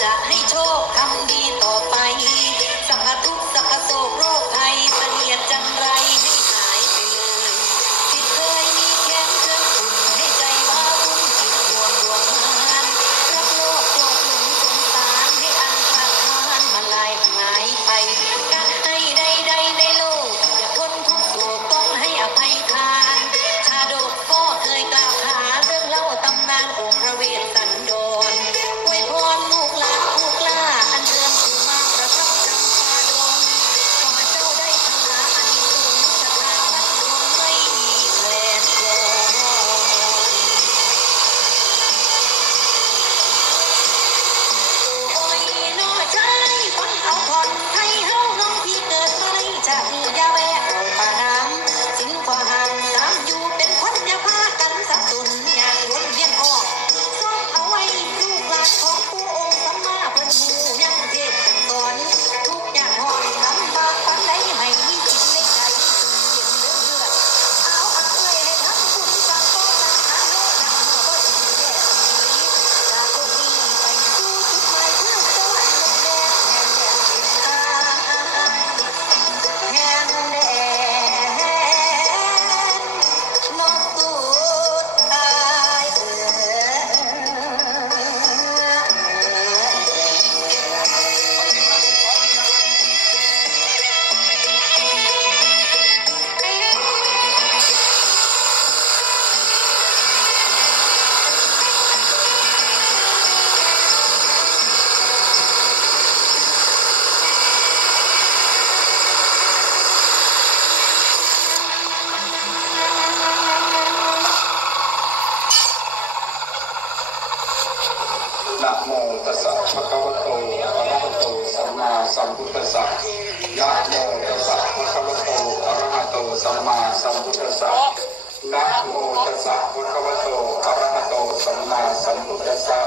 จะให้โชคทำดีต่อไปสัพพทุกสัพพโศกโรคภั สสะภะคะวะโตอะระหะโตสัมมาสัมพุทธัสสะยะโมตัสสะภะคะวะโตอะระหะโตสัมมาสัมพุทธัสสะนะโมตัสสะภะคะวะโตอะระหะโตสัมมาสัมพุทธัสสะ